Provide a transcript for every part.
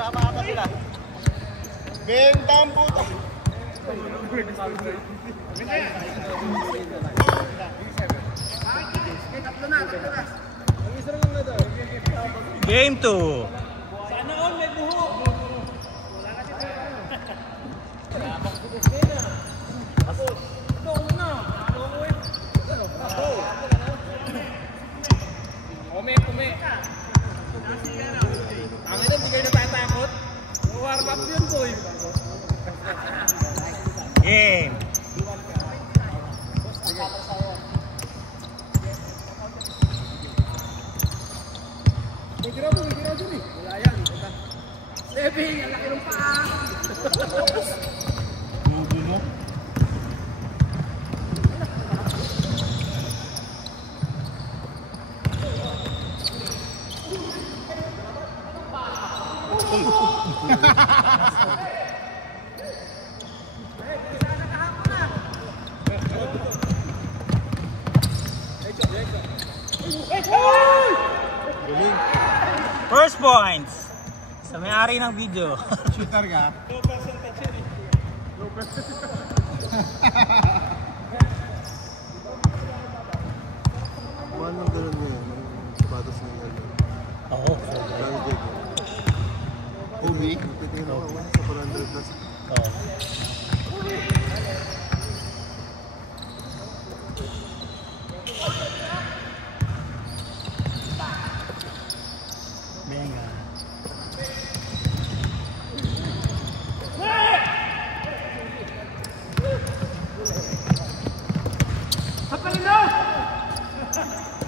Sama-sama sila. Bentang puto. Game 2. Sana all may buho. Wala na dito. Ito muna. Kume. Ang ina, hindi kayo natatakot. Warm up yun, boy. Game. May giraw dun eh. Wala yan. Sebing, ang laki ng paa. Lugo mo. First points sa may-ari ng video. Shooter ka? Low percentage yan eh. Low percentage. Kuhan ng gano'n niya yan. Sapatos na yan. Oo. Ubi? Titignan ako sa 400 plus. Oo. Venga. Sapalin daw!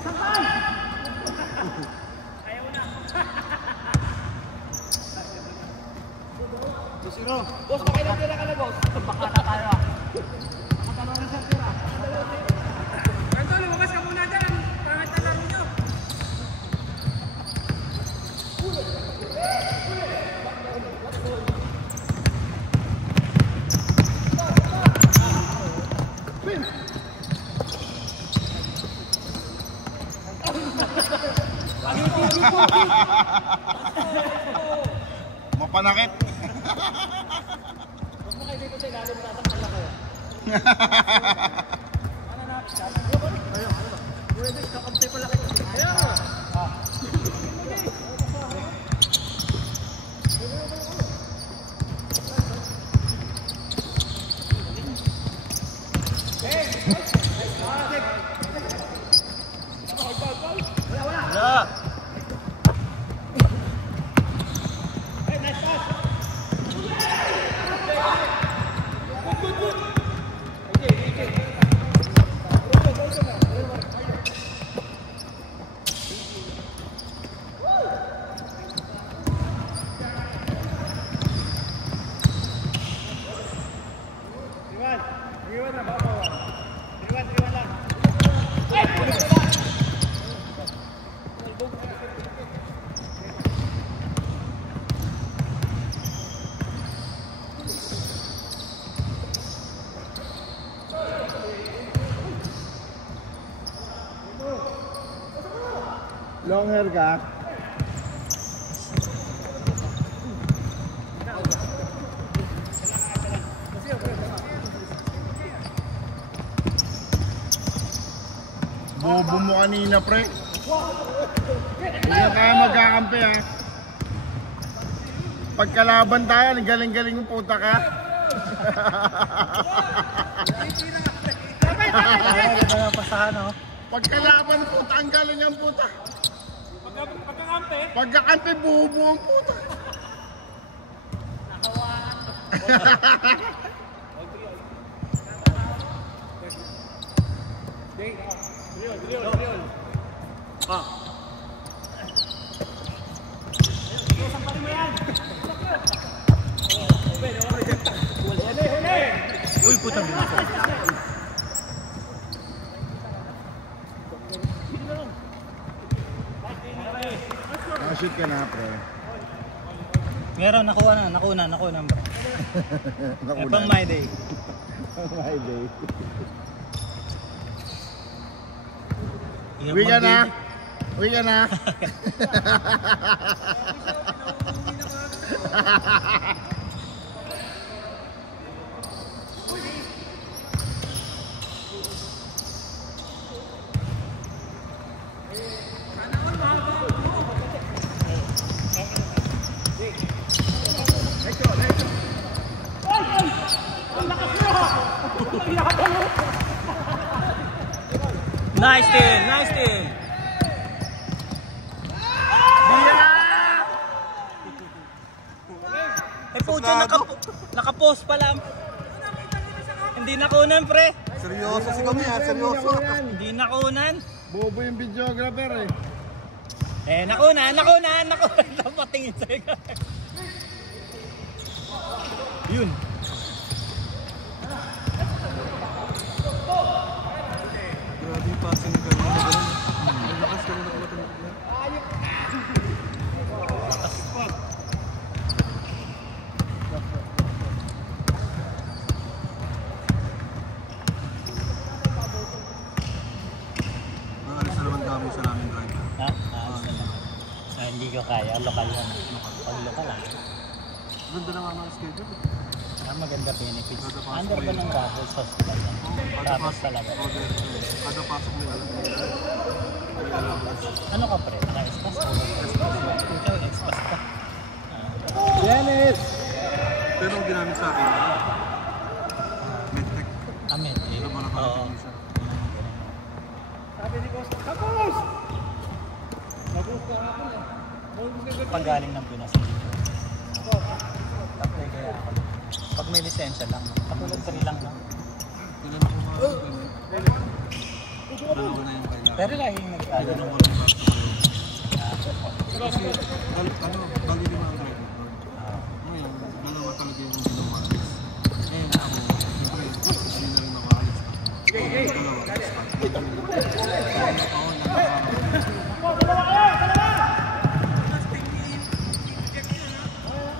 Sapal! Ayaw na. 2-0. Boss, baka ilang tira ka na, boss? Baka na tayo ah. Magkano na sa tira? Kanto, lumabas ka muna dyan. Pangit na laro nyo. Mapanakit. Huwag mo kayo dito sa ilalim na sa pala kayo. Ano na? Ayaw. Pwede, kakampi pala kayo. Ayaw! Wala. Iwan na, babawan. Iwan lang. Long hair ka? Bobo mo kanina, pre. Hindi na kaya magkakampi, ha. Pagkalaban tayo, galing-galing yung puta ka. Ito na pasahan, oh. Pagkalaban, puta, ang galing yung puta. Pagkakampi? Pagkakampi, bobo ang puta. Drill. Ah. Samparin mo yan. Uy, putang bilis. Nakashoot ka na, pre. Meron, nakuha na, bro. Nakuna. Pang my day. Pang my day. Hirap Uwi ka na. mag-day. Uwi ka na. Nice steal! Nice steal! Eh puto, naka-post pala. Hindi nakunan, pre. Seryoso si kami ha, seryoso. Hindi nakunan. Bobo yung videographer eh. Eh, nakunan. Patingin sa'yo. Yun. Grabe yung passing ka rin. Ang lakas ka rin nakuha ng Nakalis na naman kami sa namin drive. Ha? Hindi ko kaya. Lokal yan. Pag lokal lang. Ganda na nga mga schedule. Maganda benefits. Under ba ng Raffles Hospital yan? Raffles talaga. Kada pasok mo alam. Ano ka pre? Naka-expas? Ikaw, expas ka. Dennis! Pero ang ginamit sa akin, medtech. Amen. Ano ba nakakatawa siya? Sabi ni Boss, tapos! Nag-book ka ako na. Pag galing ng Pinas, hindi ko. Apply kaya ako. Pag may lisensya lang, katulad 3 lang. Kailan ako mga dalawa na yung kailangan. Pero laging nag-ano. Kailan ako rin pasok ko. Kasi, bali lima ang driver doon. Ngayon, dalawa talaga yung ginawa. Ngayon ako, siyempre, hindi na rin makaalis. Dalawa,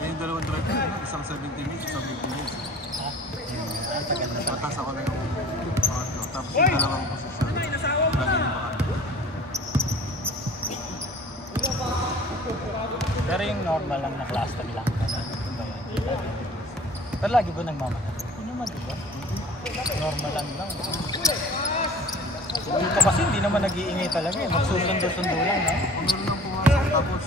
yung dalawang driver, isang 70 minutes, isang 50 minutes. Ang tagal na. Matas ako na yung pangatlo. Tapos yung dalawang posisyon, lagi yung makatlo. Pero yung normal lang na cluster lang. Pero lagi ba nagmamahal? Hindi naman, diba? Normal lang lang. Dito kasi hindi naman nag-iingay talaga eh. Magsusundo-sundo lang, no? Meron lang pumasok, tapos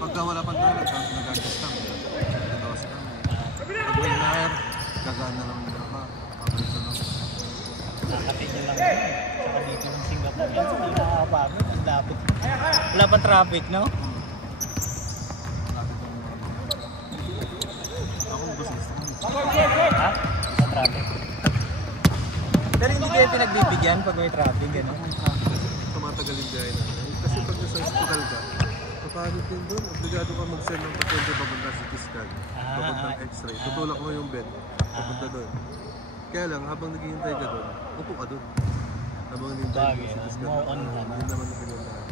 pagka wala pang driver, nag-adjust kami. Nagawas kami. Pag may nair, gagaan na naman yung ka. Pag-adjust na lang. Nakapit nyo lang yun. Saka dito ng Singapore. Yan, hindi nakakapagod. Ang lapit. Wala pa traffic, no? Ako, gusto ko. Ha? Sa traffic. Pero hindi kayo pinagbibigyan pag may traffic, gano'n? Tumatagal yung biyahe na. Kasi pag nasa hospital ka, kapalit din doon. Obligado ka mag-send ng pasyente papunta sa CT scan. Papuntang x-ray. Tutulak mo yung bed. Papunta doon. Kaya lang, habang naghihintay ka doon, upo ka doon. Habang naghihintay Bagay, yung CT scan. more on Oo, ano. Hindi naman na pinuntahan.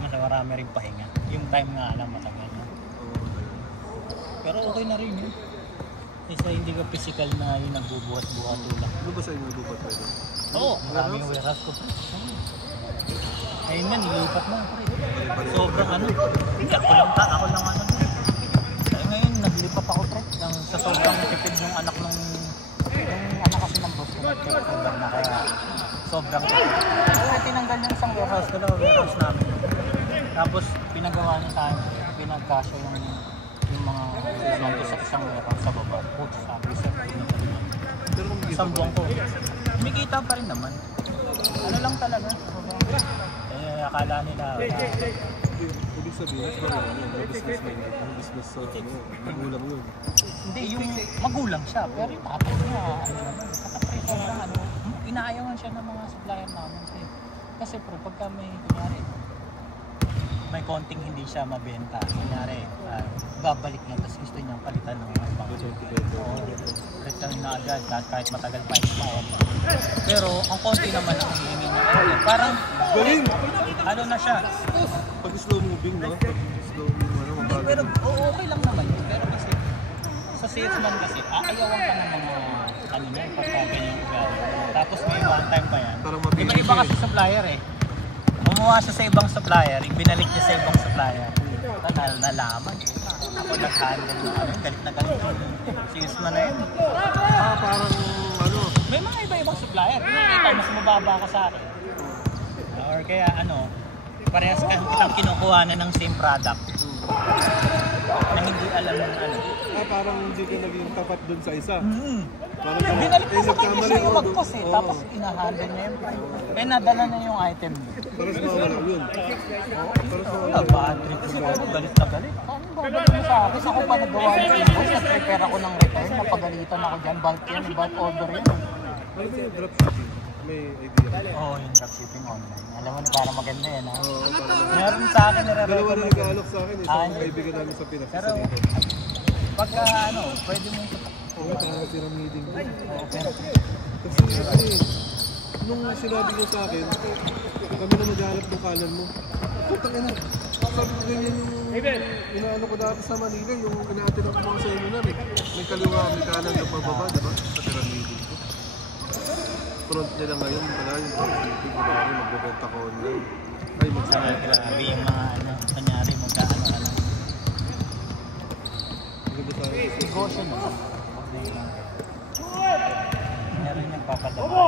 Mas marami rin pahinga. Yung time nga lang matagal, no? Oo, ayun. Pero okay na rin yun. Isa hindi ka physical na yung nagbubuhat-buhat tulak. Ano ba sa inyo nabubat pa ito? Oo, maraming warehouse ko pre. Ayun na, nilipat na pre. Pare-pare. Sobrang ano. Hindi, ako lang ano. Kaya ngayon, naglipat ako pre. Sa sobrang tipid yung anak kasi ng boss ko. Nag-cover na kaya sobrang tipid. Kaya tinanggal niya isang warehouse, dalawa warehouse namin. Tapos pinagawa niya sa akin, pinagkasya yung mga zonto sa isang warehouse sa baba. Puto sa akin, sir. Pero kung Isang buwan ko. Kumikita pa rin naman. Ano lang talaga. Akala nila ibig sabihin, sorry, may business na yun. Yung business sa magulang yun. hindi, yung magulang siya. Pero yung tatay niya, ano naman, katapreso lang, ano, inaayawan siya ng mga supplier namin. Kasi pre, pagka may, kunyari, may konting hindi siya mabenta, kunyari, babalik niya, tapos gusto niyang palitan ng mga ibang. Oo, return na agad, kahit matagal pa yung bayad. Pero, ang konti naman ang hihingi niya. Parang, ano na siya. Pag slow moving, no? Pag slow moving, ano, mabagal. Pero okay lang naman yun. Pero kasi, sa salesman kasi, aayawan ka ng mga, ano niya, pagka ganyan ugali. Tapos may one time pa yan. Parang mabilis Iba-iba kasi supplier eh. Kung kumuha siya sa ibang supplier, ibinalik niya sa ibang supplier. Nalaman. Ako nag-handle na ano, galit na galit. Serious na yun. Parang ano. May mga iba-ibang supplier. Nakita mas mababa ka sa akin. Or kaya ano, parehas kitang kinukuha na ng same product. Na hindi alam ng ano. Parang hindi ka naging tapat dun sa isa. Parang Binalik ko sa kanya siya yung mag-post eh. Tapos inahandle niya yung eh nadala na yung item. Paras mawala yun. Wala, bad trip siguro. Galit na galit. Ano babalik mo sa akin? Ako pa nagawa ng invoice. Nag-prepare ako ng return. Napagalitan ako dyan. Bulk yan. Bulk order yan. Ano ba yung dropshipping? May idea. Oo, yung dropshipping online. Alam mo na para maganda yan ha. Oo, parang Meron sa akin dalawa na nire-recommend. nag-aalok sa akin. Isang hindi. kaibigan namin sa Pinas. Pero pagka ano, pwede mong Oo, parang pyramiding. Oo, pero Kasi nung sinabi niya sa akin, kami na naghahanap ng kanan mo. Putang ina. Sabi ko ganyan yung inaano ko dati sa Manila, yung inaatid ako mga sa inyo na. May kaliwa, may kanan na pababa, di ba? Sa pyramiding ko. Front nila ngayon, wala yung dropshipping, kunwari magbebenta ko online. Ay, magsasaya. grabe yung mga ano, kanyari magkaano. Maganda sa akin. Negosyo no? Meron yung papadama.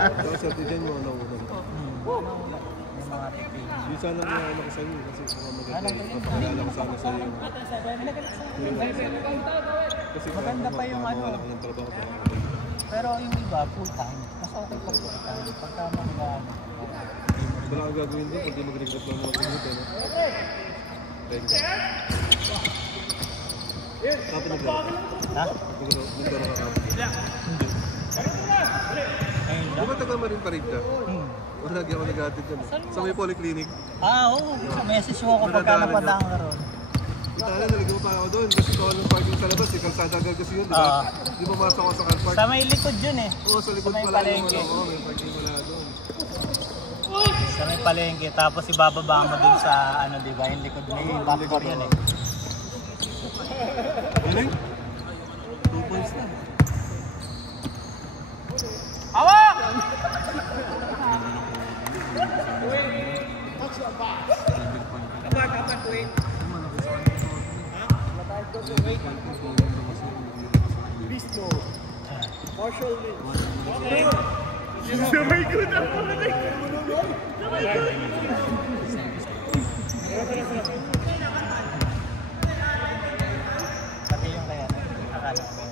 Kaya sa atin dyan, mga nauna. Yung mga tipid. Yung sana nga ano ko sa inyo, kasi kung maganda yung papakilala ko sana sa iyo. Kasi Maganda pa yung ano. mawala ka ng trabaho. Pero yung iba, full time. Mas okay pa full time. Pagka mag-ano. Wala kang gagawin doon kung di mag-regret lang mga minuto, no? Thank you. Kapag naglaro. Ha? Naglaro ka kapag. Ayun Di lang. ba taga Marin pa rin ka? O lagi ako nag-atid dyan. Sa may polyclinic. Oo. Message mo ako pagka napadaan ka ron. Itala, nalagyan mo pa ako doon. Kasi ikaw ng parking sa labas. Kalsada agad kasi yun, di ba? Di ba masok ako sa car park? Sa may likod yun eh. Oo, sa likod may pala yung palengke. ano. Oo, may parking wala doon. Sa may palengke. Tapos ibababa mo dun sa ano diba? Yung likod may backdoor yan eh. Galing? 2 points na. Hawak! Pati yung kaya akala ko.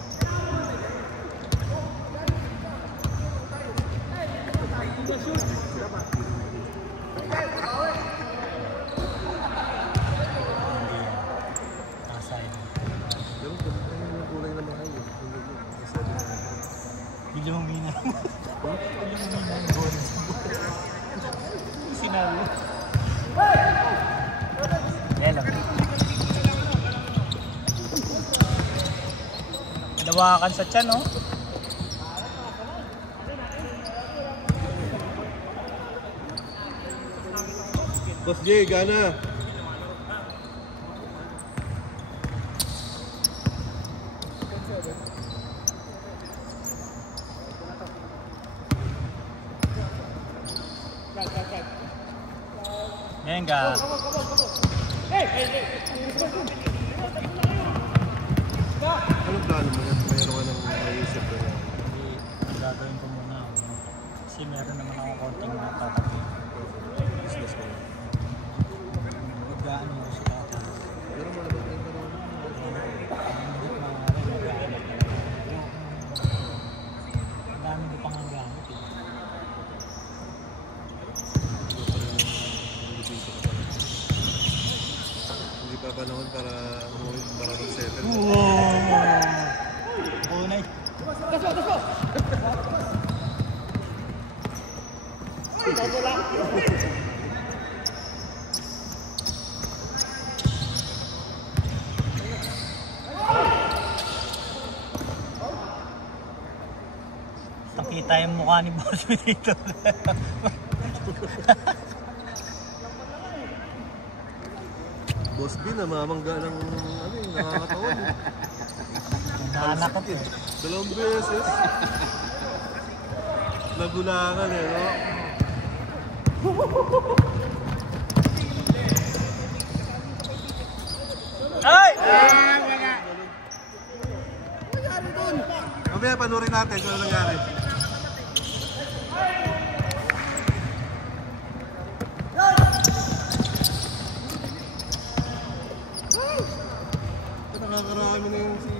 Pero ayun yung kulay na mahal eh. Bigla mong mina. Bigla mong mina ang bonus. Sinabi. Yan lang. Dawakan sa tiyan, no? Boss Jay, gana. Yan ka. Anong plano mo yan? Mayroon ka ng maisip na yan. Gagawin ko muna ako. Kasi meron naman ako konting natatapin. Business mo. Mag-ano mo siya. Pero malabot na yung parang Hindi maaari mag-ano. Ang dami ko pang ang gamit eh. hindi pa panahon para umuwi, para mag-settle. Oo, Nay. Nakita yung mukha ni Boss mo dito. Boss B, namamangga ng ano yung nakakataon. Nanakot eh. 2 beses. Nagulangan eh, no? Ay! Wala. Mamaya panurin natin kung ano nangyari. Nakakarami na yung si...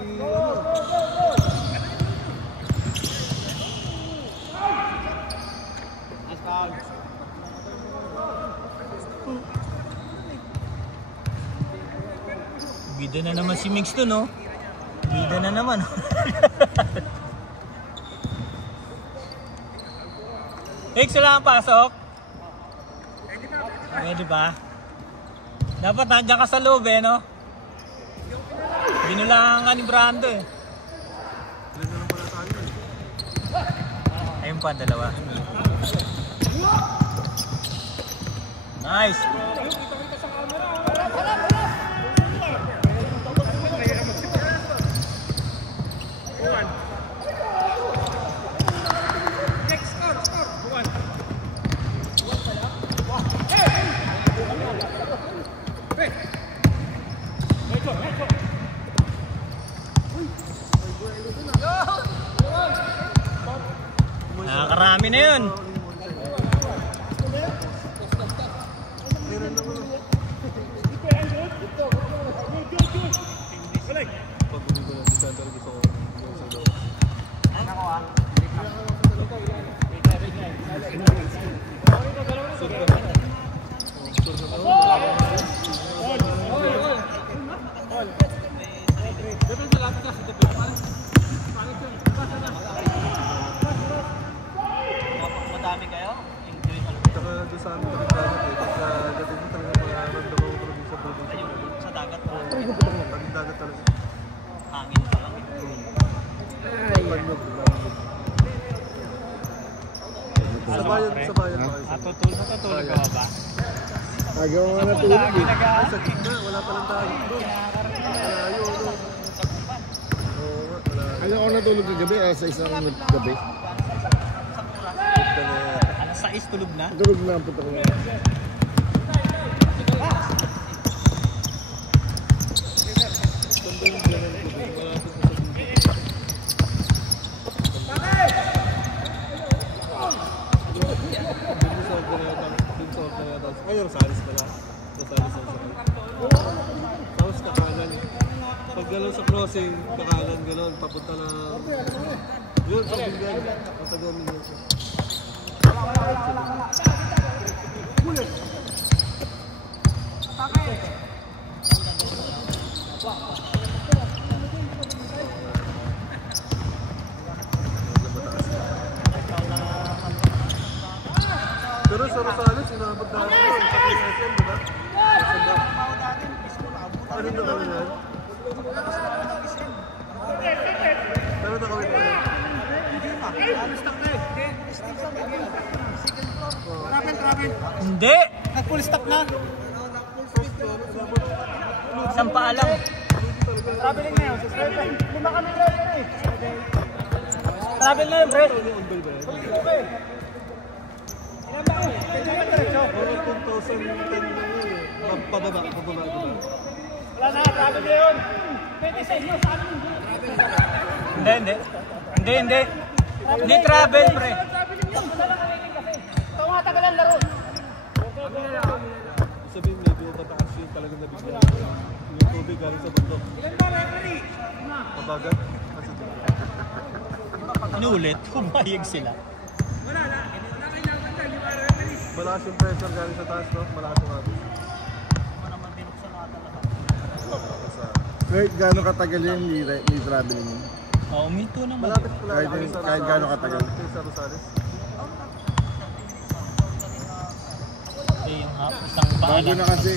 Bida na naman si Mix to, no? Bida na naman. Mix, wala kang pasok? Pwede ba? Dapat nandiyan ka sa loob, eh, no? Binulangan ka ni Brando, eh. Ilan na lang pala tayo eh. Ayun pa, dalawa. Nice! Nakakarami na yun. Pag uwi ko lang si Sandra, gusto ko yung sa loob. Madami kayo? Tsaka doon sa amin nagkalat eh. Pagka dating mo talaga mararamdaman mo probinsya. Sa dagat po. Taging dagat talaga. Hangin pa lang. Pagnog. Sa bayan pa kayo. Natutulog ka ba? Agaw nga natulog eh. Ay, sa gitna, wala palang dagat doon. Malayo, no? Oo nga, wala. Ano ako natulog kagabi sa isang gabi? Alas 6 tulog na? Tulog na ang puto ko. Ay, Rosales pala. Rosales ang sakay. Tapos kakanan. Pag gano'n sa crossing, kakanan gano'n, papunta na... Yun, sa Bingan. Patagomin yun. Pero sa Rosales, sinabot na ako. Sa SM, diba? Ano na kami na yan? Pero nakawin na yan. Hindi! Nag-full stop na. Isang paalam. Traveling na yun. Lima kami ready eh. Travel na yun, pre. Ilan ba yun? Pwede naman diretso. 2010 na yun eh. Pababa. Wala na, travel na yun. 26 mo sa amin. Hindi. Hindi travel, pre. Ito nga tagalan laro. Sabihin medyo mataas yun talagang nabigyan. Yung tubig galing sa bundok. Ilan ba, referee? Mabagat. Kasi Inulit, pumayag sila. Wala na. Wala kailangan ka, di ba, referee? malakas yung pressure galing sa taas, no? Malakas yung agos. Kahit gano'ng katagal yun, may traveling yun. Oo, minto naman. Malapit pala Kahit- kami sa kahit Rosales. gaano katagal. Malapit kayo sa Rosales. Ito yung isang Bago paalam. na kasi.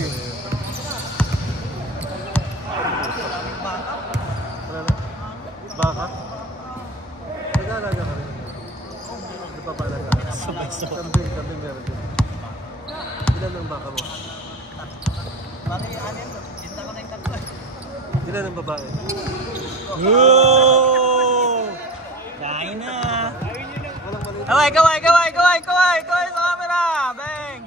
Wala na? Baka? Nag-aalaga ka rin. Hindi pa paalaga. Sabay-sabay. Kambing meron din. Ilan ang baka mo? Ilan ang babae? Woo! Kain na. Walang maliit. Kaway sa camera! Bang!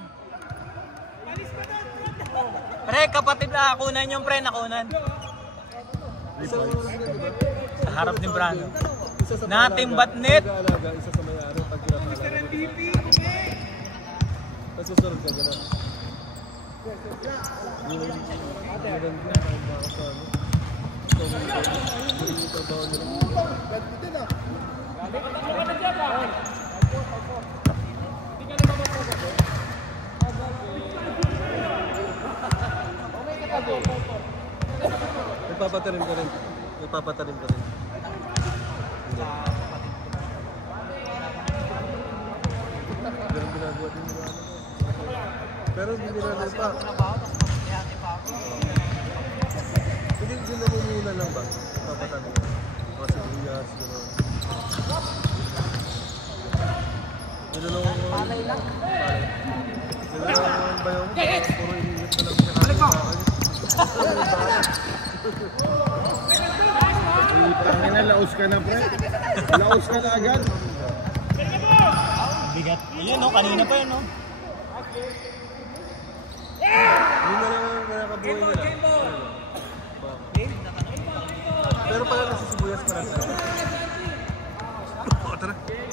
Pre, kapatid na kunan yung pre, nakunan. Isa lang naman din, diba? Sa harap ni Brando. Isa sa Nothing pangalaga, but net. pag-aalaga, isa sa may-ari, pag pinapalaga. Tapos susunod ka gano'n. Yun lang din, kahit baka sa ano. So, yun yung trabaho nila. May papatarin ka rin. May papatarin ka rin. Hindi. Pero ginagawa din nila ano. Pero hindi nila pa. Hindi sila mumuna lang ba? Papatarin ka. Mga sibuyas, gano'n. Nilulong mo. Palay lang. Nilulong mo ba yung puro inigit na lang siya kakain. Tangina, laos ka na, pre. Laos ka na agad. Bigat. Ayan no, kanina pa yun no. Yun na lang ang kinakabuhay nila. Pero pala nasa sibuyas pa rin.